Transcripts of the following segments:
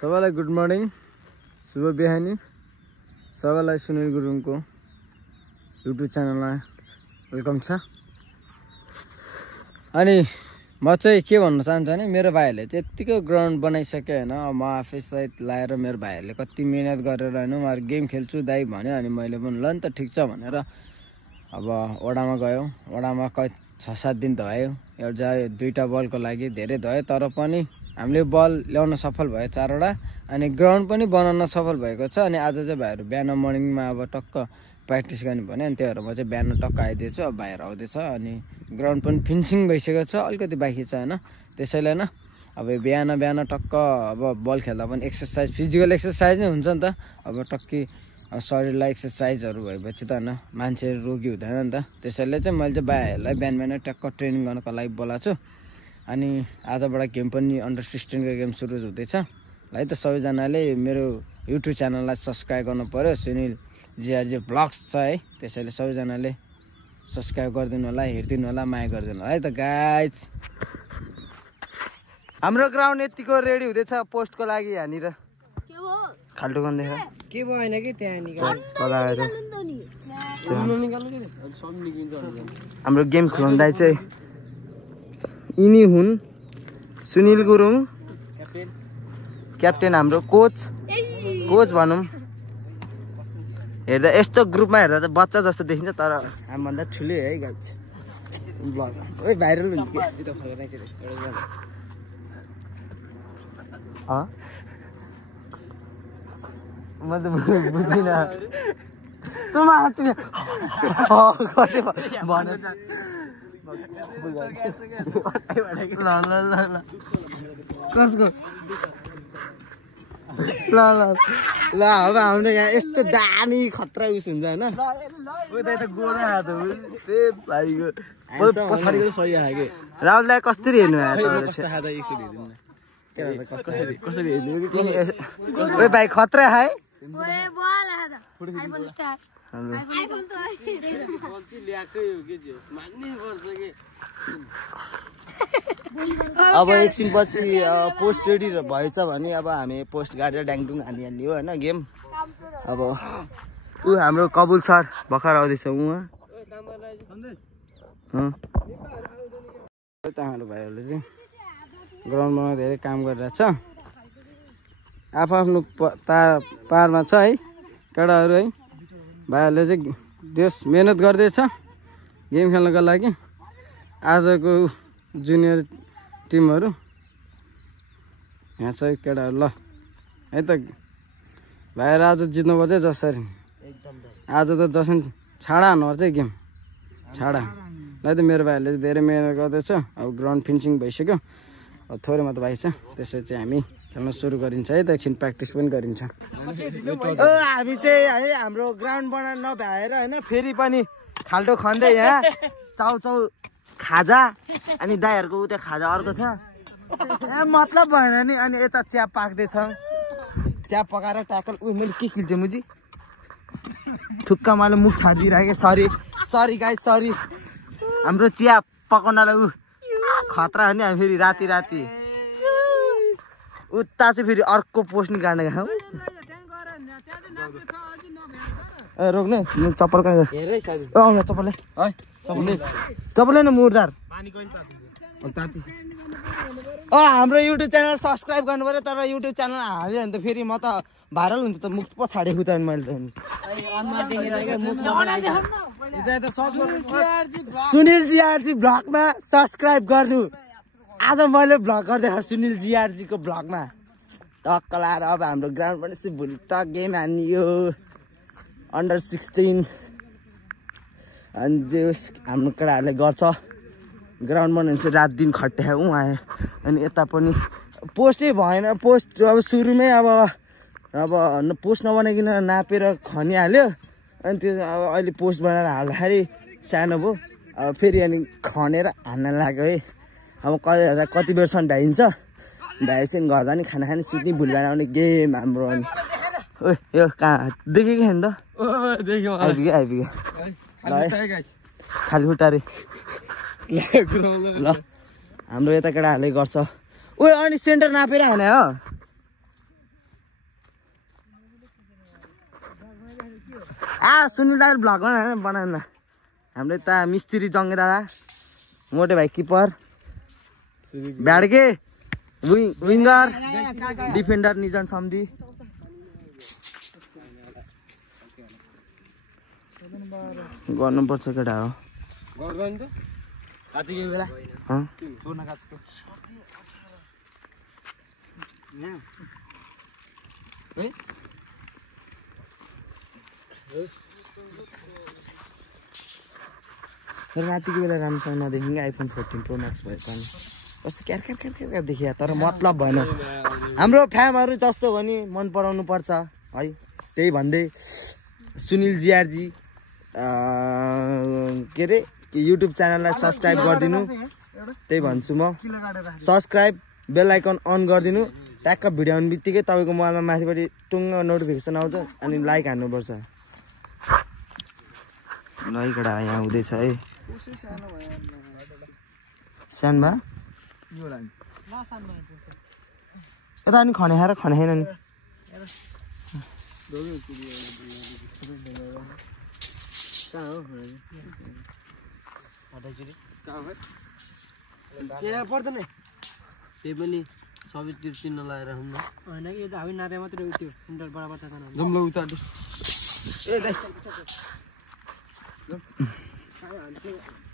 सबैलाई good morning, शुभ बिहानी। सबैलाई सुनिल गुरुङको युट्युब च्यानलमा वेलकम छ। अनि म चाहिँ के भन्न चाहन्छु भने मेरो भाइहरूले चाहिँ यत्तिको ग्राउन्ड बनाइसक्यो होइन। म आफै सहित लाएर मेरो भाइहरूले कति मिहिनेत गरेर होइन उहाँहरू गेम खेल्छु दाइ भन्यो। अनि मैले पनि ल नि त ठिक छ भनेर अब ओडामा गयो। ओडामा 6-7 दिन धोयो। एउटा दुईटा बलको लागि धेरै धोयो, तर पनि हामीले बल ल्याउन सफल भयो 4वटा। अनि ग्राउन्ड पनि बनाउन सफल भएको छ। अनि आज चाहिँ भाइहरू बिहान मर्निङमा अब टक्क प्र्याक्टिस गर्नु भन्यो। अनि त्यही भएर म चाहिँ बिहान टक्क आइदिएछु। अब भाइहरू आउँदैछ अनि ग्राउन्ड पनि फिनिसिङ भइसकेको छ, अलिकति बाँकी छ होइन। त्यसैले होइन अब बिहान टक्क अब बल खेल्दा पनि एक्सर्साइज, फिजिकल एक्सर्साइज नै हुन्छ नि त। अब टक्कै शरीरलाई एक्सर्साइजहरू भएपछि त होइन मान्छेहरू रोगी हुँदैन नि त। त्यसैले चाहिँ मैले चाहिँ भाइहरूलाई बिहान टक्क ट्रेनिङ गर्नको लागि बोलाएको छु। अनि आजबाट गेम पनि अन्डर 16को गेम सुरु हुँदैछ। है त सबैजनाले मेरो युट्युब च्यानललाई सब्सक्राइब गर्नु पर्यो। सुनिल जिआरजी ब्लग्स छ है, त्यसैले सबैजनाले सब्सक्राइब गरिदिनु होला, हेरिदिनु होला, माया गरिदिनु होला है त गाइज। हाम्रो ग्राउन्ड यतिको रेडी हुँदैछ पोस्टको लागि। यहाँनिर खाल्टो गर्दै के भयो होइन कि त्यहाँ हाम्रो गेम खेलाउँदा चाहिँ यिनी हुन् सुनिल गुरुङ क्याप्टेन, हाम्रो कोच भनौँ। हेर्दा यस्तो ग्रुपमा हेर्दा त बच्चा जस्तो देखिन्छ, तर हामीभन्दा ठुलै है गाइज। ब्लग ओइ भाइरल हुन्छ कि म त बुझिनँ त माछु कसको ल अब हाम्रो यहाँ यस्तो दामी खतरा उस हुन्छ होइन। राहुललाई कसरी हेर्नु भाइ खतरा है। अब एकछिनपछि पोस्ट रेडी भएछ भने अब हामी पोस्ट गाडेर ड्याङडुङ हानिहाल्ने हो होइन गेम। अब ऊ हाम्रो कबुल सर भर्खर आउँदैछ। उहाँ हाम्रो भाइहरूले चाहिँ ग्राउन्डमा धेरै काम गरिरहेछ, आफ्नो पारमा छ है केटाहरू है। भाइहरूले चाहिँ देश मेहनत गर्दैछ गेम खेल्नको लागि। आजको जुनियर टिमहरू यहाँ छ केटाहरू ल है त। भाइहरू आज जित्नुपर्छ जसरी। आज त जसरी छाडा हान्नुपर्छ है गेम, छाडा ल त। मेरो भाइहरूले चाहिँ धेरै मेहनत गर्दैछ। अब ग्राउन्ड फिनिसिङ भइसक्यो, अब थोरै मात्र बाँकी छ। त्यसै चाहिँ हामी खेल्न सुरु गरिन्छ है त। एकछिन प्र्याक्टिस पनि गरिन्छ। हामी चाहिँ है हाम्रो ग्राउन्ड बनाउन नभएर होइन फेरि पनि खाल्टो खन्दै यहाँ चाउचाउ खाजा अनि दाइहरूको उता खाजा अर्को छ मतलब भएन नि। अनि यता चिया पाक्दैछ, चिया पकाएर ट्याकल। मैले के खिल्छु मुजी ठुक्का मैले मुख छाडिदिइरहेको। Sorry guys sorry. हाम्रो चिया पकाउनलाई खतरा हो नि। हामी फेरि राति उता चाहिँ फेरि अर्को पोस्ट निकाल्ने गएको। ए रोक्ने चप्पल कहाँ आउनु चप्पलले है चप्पलै न मुर्दार। हाम्रो युट्युब च्यानल सब्सक्राइब गर्नु पऱ्यो, तर युट्युब च्यानल हाल्यो भने त फेरि म त भाइरल हुन्छ त। मुख पो छाडेको त मैले त। सुनिल जिआरजी भ्लगमा सब्सक्राइब गर्नु। आज मैले भ्लग गर्दै सुनिल जिआरजीको भ्लगमा टक्क लाएर। अब हाम्रो ग्राउन्ड पनि भोलि त गेम हानियो अन्डर 16। अनि जे हाम्रो केटाहरूले गर्छ ग्राउन्ड बनाउनु चाहिँ रात दिन खट्यायो उहाँ। अनि यता पनि पोस्टै भएन। पोस्ट अब सुरुमै अब पोस्ट नबनाइकन नापेर खनिहाल्यो। अनि त्यो अब अहिले पोस्ट बनाएर हाल्दाखेरि सानो भयो। अब फेरि अनि खनेर हान्न लाग्यो है। अब कति बेरसम्म भ्याइन्छ, भ्याएपछि घर जाने खाना खाने सुत्ने भुल भएर आउने गेम हाम्रो। अनि ओ यो कहाँ देख्यो कि नि त आइपुग्यो खाली खुट्टारे ल। हाम्रो यता केटाहरूले गर्छ। ओ अनि सेन्टर नापेर हाने हो सुनिल दाइ भ्लग बनाउन हाम्रो यता मिस्त्री जङ्गे दादा मोटे भाइ किपर भ्याड्के विङ्गर डिफेन्डर निजन सम्धी गर्नुपर्छ केटा हो रातिको बेला राम्रोसँग नदेखि आइफोन 14 प्रो म्याक्स भयो पनि कस्तो क्यार देखिया तर मतलब भएन हाम्रो फ्यामहरू जस्तो भने मन पराउनु पर्छ है त्यही भन्दै सुनिल जिआरजी के अरे युट्युब च्यानललाई सब्सक्राइब गरिदिनु त्यही भन्छु म सब्सक्राइब बेल आइकन अन गरिदिनु ट्याक्क भिडियो आउने बित्तिकै तपाईँको मोबाइलमा माथिपट्टि टुङ्ग नोटिफिकेसन आउँछ अनि लाइक हान्नुपर्छ लैकडा यहाँ हुँदैछ है सानोमा यता अनि खने खाएर खने खाएन नि पर्दैन त्यही पनि सबैतिर चिन्न लगाएर होइन कि यो त हामी नारे मात्रै उठ्यो बराबर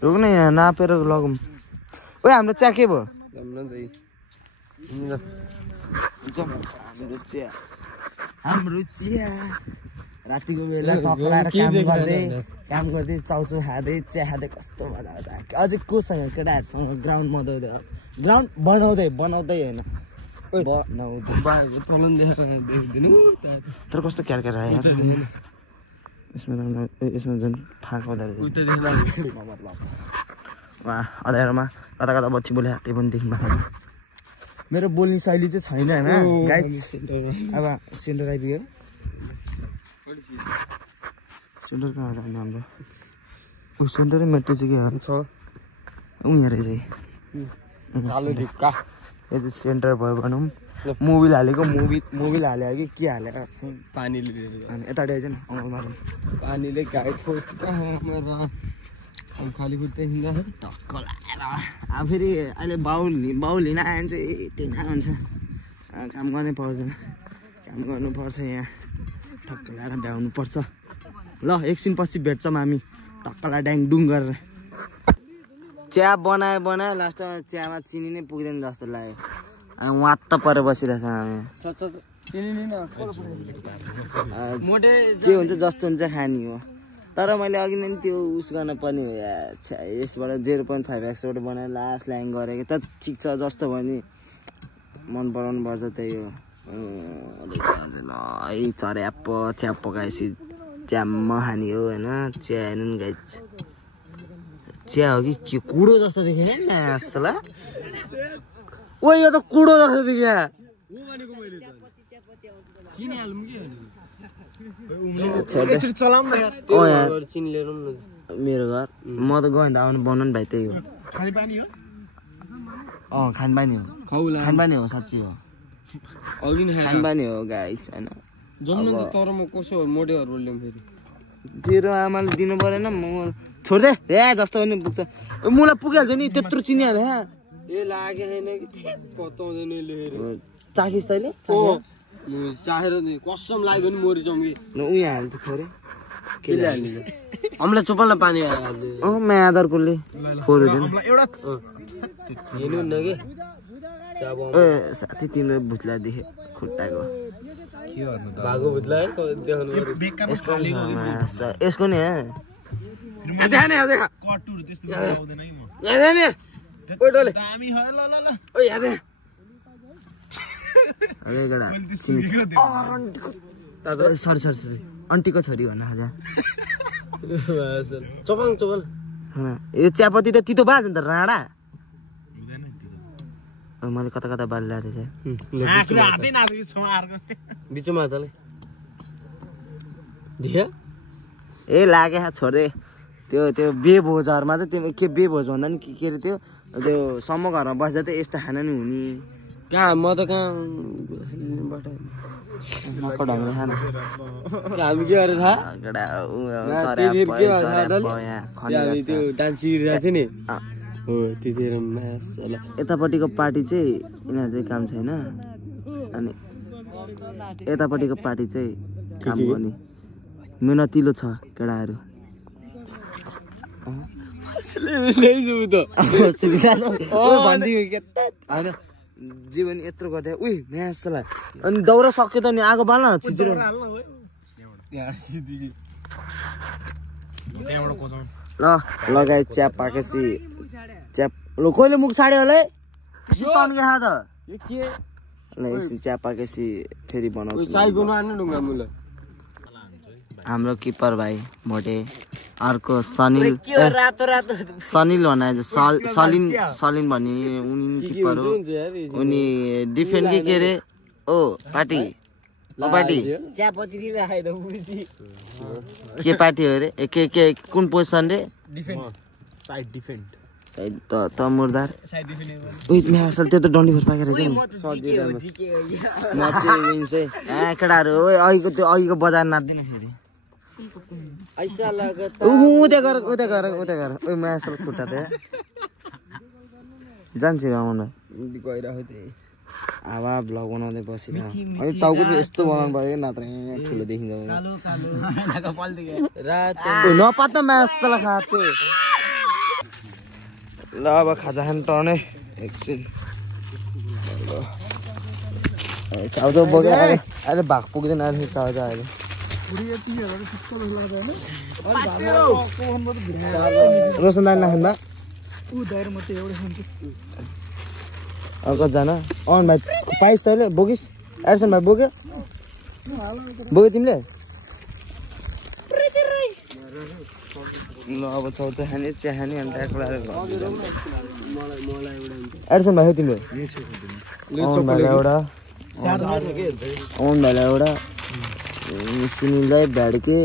रोक न यहाँ नापेर लगौँ ओ हाम्रो चिया के भयो हाम्रो चिया रातिको बेला पक्राएर काम गर्दै चाउचाउ खाँदै चिया खाँदै कस्तो मजा आउँछ अझै कोसँग केटाहरूसँग ग्राउन्ड बनाउँदै होइन तर कस्तो क्यार आयो यसमा झन् फाँक हुँदो रहेछ अँध्यारोमा कता कता बच्ची बोले त्यही पनि देख्नु भएको मेरो बोल्ने शैली चाहिँ छैन होइन गाइज अब सेन्टर आइपुग्यो सेन्टर कहाँ होला अनि हाम्रो सेन्टरै मेट्रो चाहिँ के छ यहाँ रहेछ यो चाहिँ सेन्टर भयो भनौँ मोबिल हालेको मोबिल हाल्यो कि के हाल्यो पानीले अनि यतापट्टि आइज न अङ्गल मारौँ पानीले गाई खोज खाली खुट्टै हिँड्दा टक्क लगाएर अब फेरि अहिले बाउल हिँड आयो भने चाहिँ टेना हुन्छ काम गर्नै पर्दैन काम गर्नुपर्छ यहाँ टक्क लगाएर भ्याउनुपर्छ ल एकछिन पछि भेट्छौँ हामी टक्कलाई ड्याङ डुङ गरेर चिया बनायो लास्टमा चियामा चिनी नै पुग्दैन जस्तो लाग्यो अनि वात्त परेर बसिरहेछ हामी जे हुन्छ जस्तो हुन्छ खाने हो तर मैले अघि नै त्यो उस गर्न पर्ने हो यसबाट 0.5x बनाएर लास्ट ल्याङ गरेको त ठिक छ जस्तो भयो नि मन पराउनु पर्छ त्यही हो ल है चर्याप्प चिया पकाएपछि च्याम्म खाने हो होइन चिया हेर्नु नि गाइज चिया हो कि के कुडो जस्तो देखेन आसला ओ यो त कुडो जस्तो देखिया मेरो घर म त गएँ त आउनु बनाउनु भाइ त्यही हो खानपानी हो साँच्ची हो खानपानी हो गाइज होइन तर म कसो मोटेहरू ल्याउँ फेरि तेरो आमाले दिनु परेन म छोड्दे ए जस्तो पनि पुग्छ मलाई पुगिहाल्छ नि त्यत्रो चिनिहाल्छ ए लागेन कि पताउँदैन चाखिस तैँले चाहेर कसम लाग्यो भने मरिजाउँ कि उयो हाल्थ्यो थोरै केले हाल्ने हामीलाई चोपल्न पानी हाल्थ्यो मैं आधार कोले फोर हुँदैन हेर्नु न कि ए साथी तिम्रो भुत्ला देखे खुट्टाको भागो भुत्ला यसको नि सरी अन्टीको छोरी भन्न खोजा चोपल यो चियापत्ती त तितो बाज अन्त राडा मैले कता कता बाल रहेछ बिचमा हातले ए लागे छोड्दे त्यो बेभोजहरूमा चाहिँ त्यो के बेभोज भन्दा नि के अरे त्यो सम्म घरमा बस्दा त यस्तो खाना नि हुने कहाँ म त कहाँ ढङ्गले खान हामी के गरेर थाहा त्यो डान्स सिकिरहेको थियो नि हो त्यतिखेर म्याच यतापट्टिको पार्टी चाहिँ यिनीहरू चाहिँ काम छैन अनि यतापट्टिको पार्टी चाहिँ काम गर्ने मेहनतिलो छ केटाहरू होइन जीवन यत्रो गर्दै उही म्याच चला अनि दौरा सक्यो त नि आगो बाल्न छिचिरो ल लगाए च्याप पाकेपछि च्याप ल कहिले मुख छाड्यो होला त ल एकछिन च्याप पाकेपछि फेरि बनाउँछु हाम्रो किपर भाइ मोटे अर्को सनिल सनिल भन्ने सलिन भन्ने उनी किपर हो उनी डिफेन्ड के अरे ओ पार्टी के पार्टी हो अरे के कुन पोजिसन रे त मुर्दार असल त्यो त डन्डी भर पाकेर केटाहरू अघिको बजार नाच्दैन फेरि उता गर असल खुट्टा त जान्छ गाउन हावा भ्लग बनाउँदै बसिरह अनि टाउको चाहिँ यस्तो बनाउनु पऱ्यो नत्र ठुलो देखिन्छ नपात म्याच तल खाते ल अब खाजा खान टर्ने एकछिन चाउचाउ बोक्यो अहिले भाग पुग्दैन अहिले चाउचाउ अहिले रोशनदानी नाख्नु कतिजना अन भाइ पाइस् तैँले बोकिस् एडसन भाइ बोक्यो तिमीले ल अब चौध खाने चिया खाने अनि ट्याक लगाएर एडसन भाइ हो तिमीले अन भाइलाई एउटा सुनिललाई भ्याड्के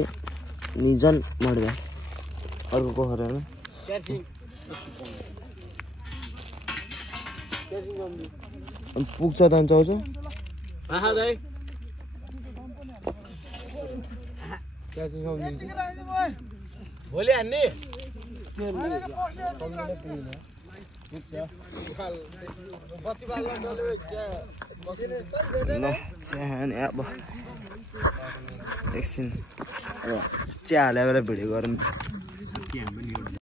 निजन मर्दा अर्को कोखर होइन पुग्छ त चाउँछ भोलि हान्ने अब एकछिन चिया हालेर भिडियो गरौँ